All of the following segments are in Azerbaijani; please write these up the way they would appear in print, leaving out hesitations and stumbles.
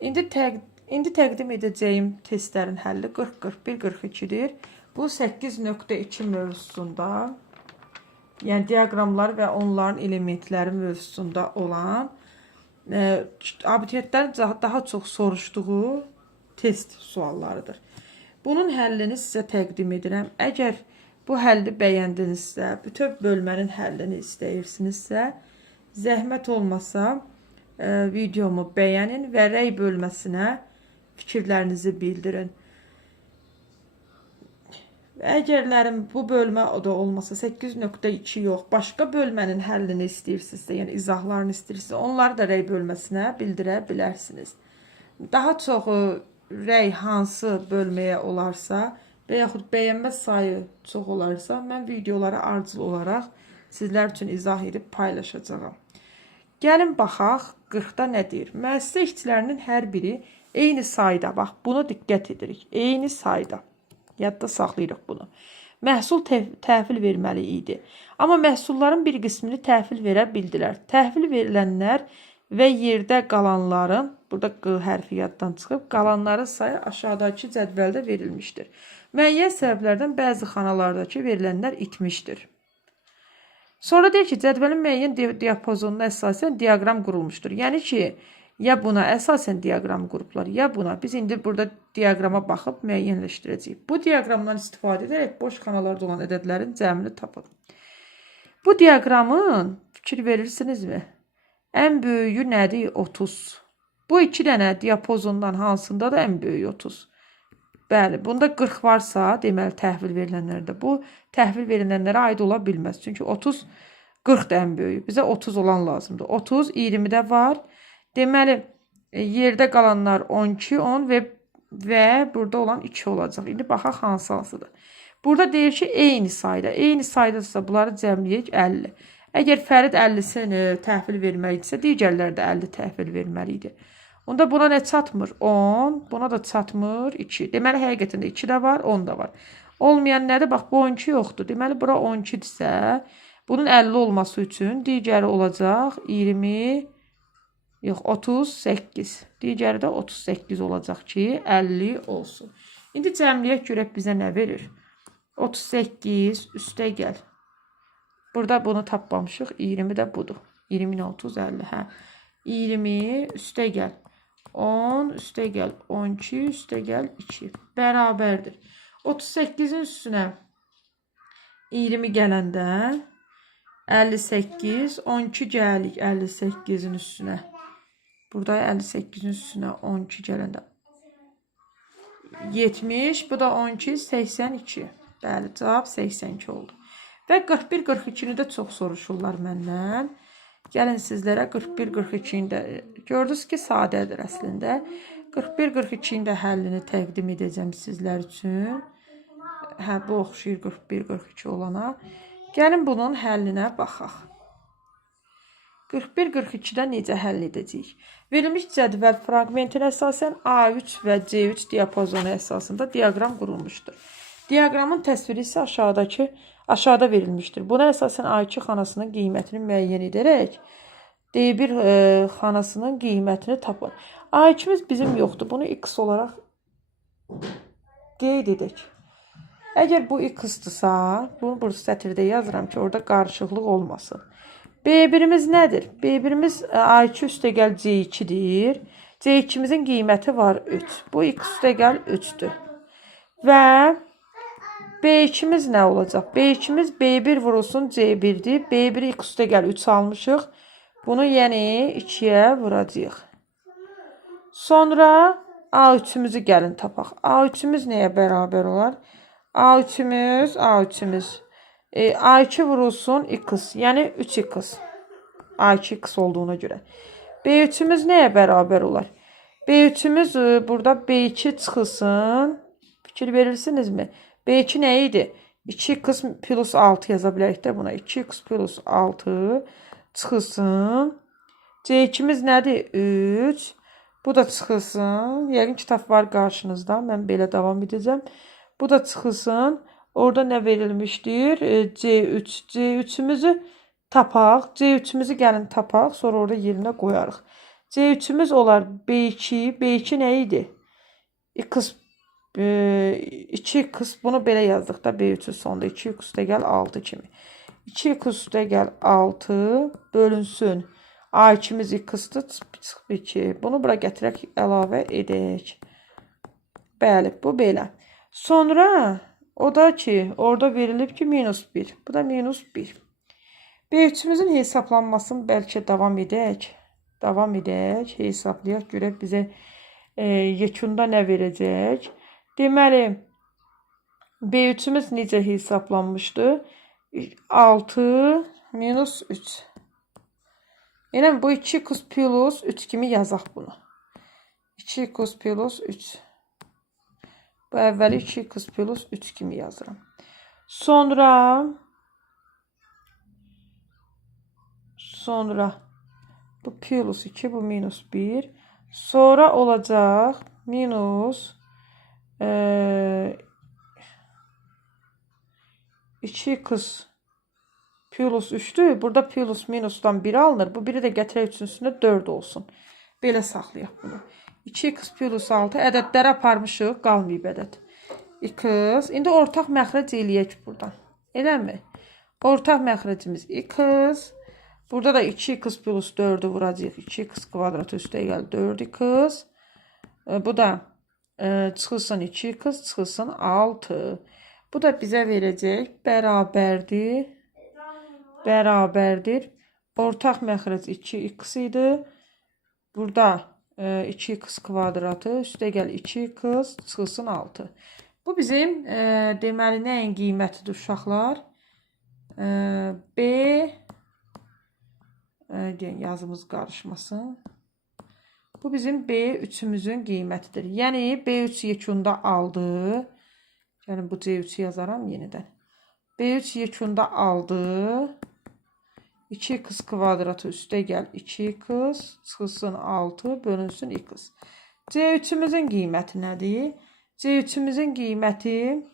İndi təqdim edəcəyim testlərin həlli 40-41-42-dir. Bu 8.2 mövzusunda, yəni diaqramlar və onların elementləri mövzusunda olan abituriyentlərin daha çox soruşduğu test suallarıdır. Bunun həllini sizə təqdim edirəm. Əgər bu həlli bəyəndinizsə, bütöv bölmənin həllini istəyirsinizsə, zəhmət olmasa videomu bəyənin və rəy bölməsinə fikirlərinizi bildirin. Əgərlərim bu bölmə o da olmasa 8.2 yox, başqa bölmənin həllini istəyirsinizsə, yəni izahlarını istəyirsinizsə, onları da rəy bölməsinə bildirə bilərsiniz. Daha çox rəy hansı bölməyə olarsa və yaxud bəyənmə sayı çox olarsa, mən videoları ardıcıl olaraq sizlər üçün izah edib paylaşacağım. Gəlin baxaq 40-da nə deyir? Müəssisə işçilərinin hər biri eyni sayda, bax bunu diqqət edirik, eyni sayda. Yadda saxlayırıq bunu. Məhsul təhvil verməli idi. Amma məhsulların bir qismini təhvil verə bildilər. Təhvil verilənlər və yerdə qalanların, burada Q hərfi yaddan çıxıb, qalanların sayı aşağıdakı cədvəldə verilmişdir. Müəyyən səbəblərdən bəzi xanalardakı verilənlər itmişdir. Sonra deyir ki, cədvəlin müəyyən diapazonuna əsasən diaqram qurulmuşdur. Yəni ki, ya buna əsasən diaqram qurublar, ya buna. Biz indi burada diaqrama baxıb müəyyənləşdirəcəyik. Bu diaqramdan istifadə edərək boş xanalarda olan ədədlərin cəmini tapın. Bu diaqramın fikir verirsinizmi? Ən böyüyü nədir? 30. Bu iki dənə diapazondan hansında da ən böyüyü 30. Bəli, bunda 40 varsa, deməli təhvil verilənlərdə bu təhvil verilənlərə aid ola bilməz. Çünki 30, 40 da ən böyüyü. Bizə 30 olan lazımdır. 30, 20-də var. Deməli, yerdə qalanlar 12, 10 və burada olan 2 olacaq. İndi baxaq hansıdır. Burada deyir ki, eyni sayda. Eyni saydadırsa bunları cəmləyək 50. Əgər Fərid 50-sini təhvil verməlidirsə, digərləri də 50 təhvil verməli idi. Onda buna nə çatmır? 10, buna da çatmır 2. Deməli, həqiqətində 2 də var, 10 da var. Olmayan nədir? Bax, bu 12 yoxdur. Deməli, bura 12-dirsə, bunun 50 olması üçün digəri olacaq 20, yox, 38. Digəri də 38 olacaq ki, 50 olsun. İndi cəmliyyət görək bizə nə verir? 38 üstə gəl. Burada bunu tapmamışıq. 20 də budur. 20, 30, 50. Hə. 20 üstə gəl. 10 üstə gəl. 12 üstə gəl. 2. Bərabərdir. 38-in üstünə 20 gələndə 58, 12 gəlik 58-in üstünə. Burada 58-in üstünə 12 gələndə 70, bu da 12, 82. Bəli, cavab 82 oldu. Və 41-42-ni də çox soruşurlar məndən. Gəlin sizlərə 41-42-ni də gördünüz ki, sadədir əslində. 41-42-ni də həllini təqdim edəcəm sizlər üçün. Hə, bu oxşayır 41-42 olana. Gəlin bunun həllinə baxaq. 41-42-də necə həll edəcəyik? Verilmiş cədvəl fraqmentinə əsasən A3 və C3 diapazonu əsasında diaqram qurulmuşdur. Diaqramın təsviri isə aşağıda verilmişdir. Buna əsasən A2 xanasının qiymətini müəyyən edərək D1 xanasının qiymətini tapın. A2-miz bizim yoxdur. Bunu X olaraq qeyd edək. Əgər bu X-dırsa, bunu burada sətirdə yazıram ki, orada qarışıqlıq olmasın. B1-imiz nədir? B1-imiz A2 üstə gəl C2-dir. C2-mizin qiyməti var 3. Bu X üstə gəl 3-dür. Və B2-miz nə olacaq? B2-miz B1 vurulsun C1-dir. B1-i X üstə gəl 3 almışıq. Bunu yəni 2-yə vuracaq. Sonra A3-ümüzü gəlin tapaq. A3-ümüz nəyə bərabər olar? A3-ümüz A2 vurulsun X, yəni 3X. A2X olduğuna görə. B3-ümüz nəyə bərabər olar? B3-ümüz burada B2 çıxılsın. Fikir verirsinizmi? B2 nə idi? 2x plus 6 yaza bilərik də buna. 2x plus 6 çıxılsın. C2-miz nədir? 3. Bu da çıxılsın. Yəqin kitab var qarşınızda. Mən belə davam edəcəm. Bu da çıxılsın. Orada nə verilmişdir? C3. C3-ümüzü tapaq. C3-ümüzü gəlin tapaq. Sonra orada yerinə qoyarıq. C3'ümüz olar B2. B2 nə idi? X 2x bunu belə yazdıqda B3'ün sonunda 2x üstə gəl 6 kimi. 2x üstə gəl 6 bölünsün. A2'miz x-dır, 2. Bunu bura gətirək, əlavə edək. Bəli, bu belə. Sonra o da ki, orada verilib ki, -1. Bu da -1. B3'ümüzün hesablanmasını bəlkə davam edək. Davam edək, hesablayaq, görək bizə yekunda nə verəcək. Deməli, B3'ümüz necə hesablanmışdı? 6 - 3. Yəni, bu 2x plus 3 kimi yazaq bunu. 2x plus 3. Bu əvvəli 2x plus 3 kimi yazıram. Sonra bu plus 2, bu -1. Sonra olacaq minus 2x plus 3'dür. Burada plus minusdan 1 alınır. Bu biri də gətirək üçün üstündə 4 olsun. Belə saxlayaq bunu. 2x plus 6 ədədləri aparmışıq. Qalmayıb ədəd. X. İndi ortaq məxrəc eləyək buradan. Eləmi? Ortaq məxrəcimiz x. Burada da 2x plus 4'ü vuracaq. 2x kvadratı üstə gəl 4x. Bu da çıxılsın 2x, çıxılsın 6. Bu da bizə verəcək. Bərabərdir. Ortaq məxrəc 2x idi. Burada 2x kvadratı üstə gəl 2x, çıxılsın 6. Bu bizim deməli nəyin qiymətidir uşaqlar? B yazımız qarışmasın. Bu bizim B3'ümüzün qiymətidir. Yəni B3 yekunda aldı. Yəni bu C3'ü yazaram yenidən. B3 yekunda aldı. 2x kvadratı üstə gəl 2x, çıxılsın 6 bölünsün x. C3'ümüzün qiyməti nədir? C3'ümüzün qiyməti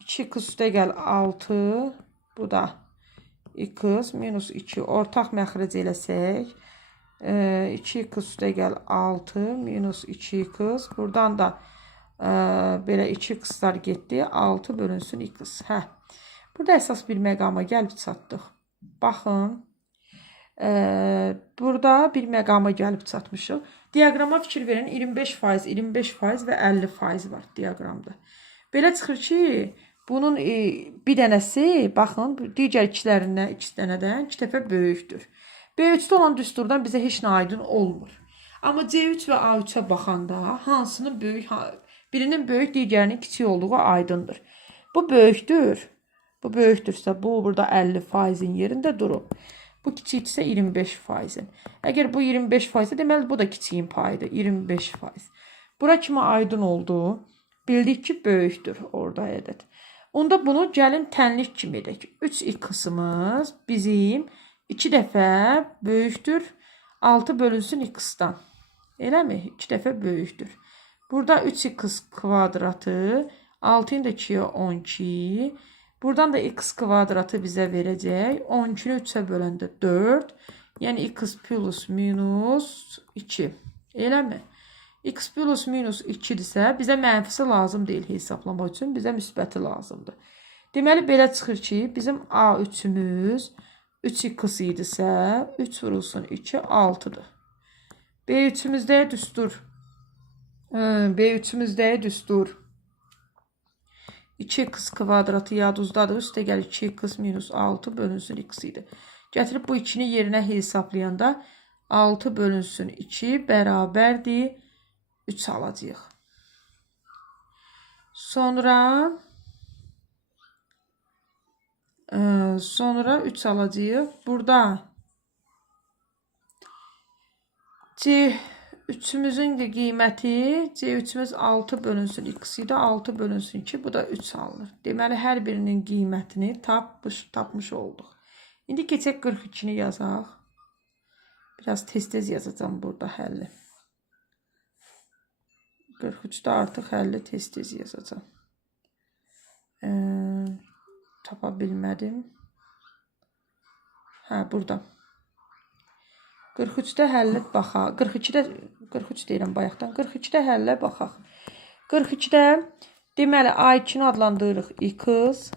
2x üstə gəl 6. Bu da x minus 2. Ortaq məxrəc eləsək. 2x üstə gəl 6 minus 2x. Buradan da belə 2x'lar getdi. 6 bölünsün x. Burada əsas bir məqama gəlib çatdıq. Baxın. Burada bir məqama gəlib çatmışıq. Diaqrama fikir verin. 25%, 25% və 50% var diaqramda. Belə çıxır ki, bunun bir dənəsi, baxın, digər ikilərindən, 2 dənədən 2 dəfə böyükdür. B3'də olan düsturdan bizə heç nə aydın olmur. Amma C3 və A3'ə baxanda hansının böyük, birinin böyük, digərinin kiçik olduğu aydındır. Bu böyükdür. Bu böyükdürsə, bu burada 50%'in yerində durub. Bu kiçikdirsə 25%'in. Əgər bu 25%'i deməli bu da kiçiyin payıdır. 25%. Bura kimi aydın oldu. Bildik ki, böyükdür orada ədəd. Onda bunu gəlin tənlik kimi edək. 3x-ımız bizim 2 dəfə böyükdür. 6 bölünsün x-dan. Eləmi? 2 dəfə böyükdür. Burada 3x kvadratı. 6'ın da 2'ye 12. Buradan da x kvadratı bizə verəcək. 12'ni 3'ə böləndə 4. Yəni x plus minus 2. Eləmi? X plus minus 2'dirsə, bizə mənfisi lazım deyil hesablamaq üçün. Bizə müsbəti lazımdır. Deməli, belə çıxır ki, bizim A3'ümüz 3x idisə, 3 vurulsun 2, 6'dır. B3'ümüzdə düstur. B3'ümüzdə düstur. 2x kvadratı yaduzdadır. Üstə gəl 2x minus 6 bölünsün x idi. Gətirib bu 2'ni yerinə hesablayanda 6 bölünsün 2 bərabərdir 3 alacağıq. Sonra 3 alacağıq. Burada C3'ümüzün qiyməti, C3'ümüz 6 bölünsün x idi. 6 bölünsün 2, bu da 3 alınır. Deməli, hər birinin qiymətini tapmış olduq. İndi keçək 42'ni yazaq. Biraz tez-tez yazacağım burada həlli. 43'də artıq həlli tez-tez yazacağım. Tapa bilmədim. Burada. 43-də həllə baxaq. 43 deyirəm bayaqdan. 43-də həllə baxaq. 42-də deməli A2-ni adlandırırıq x.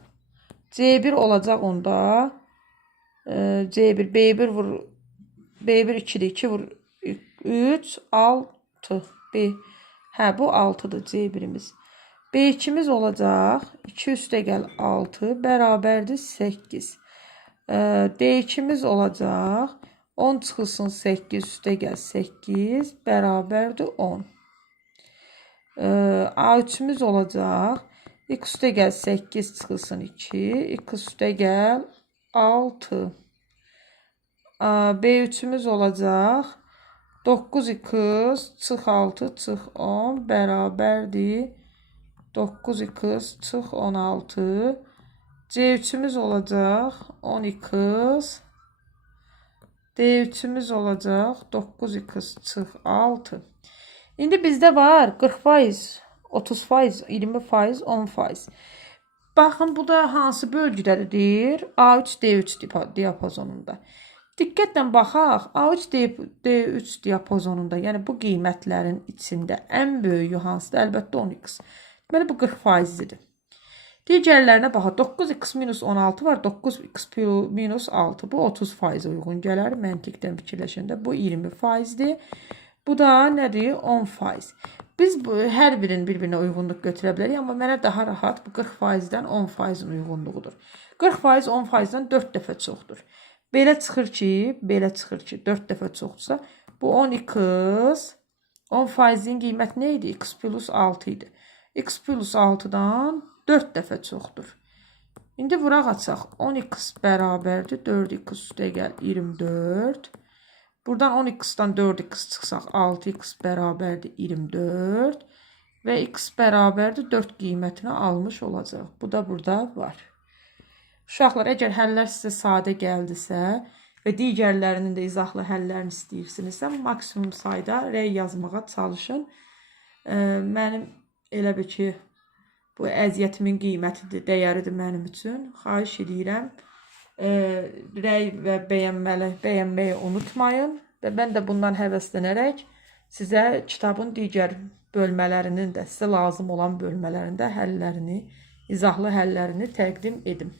C1 olacaq onda. C1, B1 vur B1 2-dir. 2 vur 3, 6. Hə, bu 6-dır C1-imiz. B2-miz olacaq. 2 üstə gəl 6 bərabərdir 8. D2-miz olacaq. 10 çıxılsın 8 üstə gəl 8 bərabərdir 10. A3-miz olacaq. X üstə gəl 8 çıxılsın 2. X üstə gəl 6. B3-ümüz olacaq. 9x çıx 6 çıx 10 bərabərdir 9x çıx 16. C3-ümüz olacaq 10x. D3-ümüz olacaq 9x çıx 6. İndi bizdə var 40%, 30%, 20%, 10%. Baxın, bu da hansı bölgüdədir? A3, D3 diapazonunda. Diqqətlə baxaq, A3, D3 diapazonunda, yəni bu qiymətlərin içində ən böyüyü hansıdır? Əlbəttə 10x. Deməli, bu 40%-dir. Digərlərinə baxaq, 9x minus 16 var, 9x minus 6. Bu 30% uyğun gələr, məntiqdən fikirləşəndə. Bu 20%-dir. Bu da nədir? 10%. Biz hər birinin bir-birinə uyğunluq götürə bilərik, amma mənə daha rahat bu 40%-dən 10%-in uyğunluğudur. 40% 10%-dən 4 dəfə çoxdur. Belə çıxır ki, 4 dəfə çoxdursa, bu 10x, 10%-in qiyməti nə idi? X plus 6 idi. X plus 6-dan 4 dəfə çoxdur. İndi vuraq açaq. 10x bərabərdir 4x üstə gəl 24. Buradan 10x-dan 4x çıxsaq 6x bərabərdir 24 və x bərabərdir 4 qiymətini almış olacaq. Bu da burada var. Uşaqlar, əgər həllər sizə sadə gəldisə və digərlərinin də izahlı həllərini istəyirsinizsə, maksimum sayda rəy yazmağa çalışın. Mənim elə bir ki, bu əziyyətimin qiymətidir, dəyəridir mənim üçün. Xahiş edirəm. Rəy və bəyənməyi unutmayın və mən də bundan həvəslənərək sizə kitabın digər bölmələrinin də sizə lazım olan bölmələrində həllərini, izahlı həllərini təqdim edim.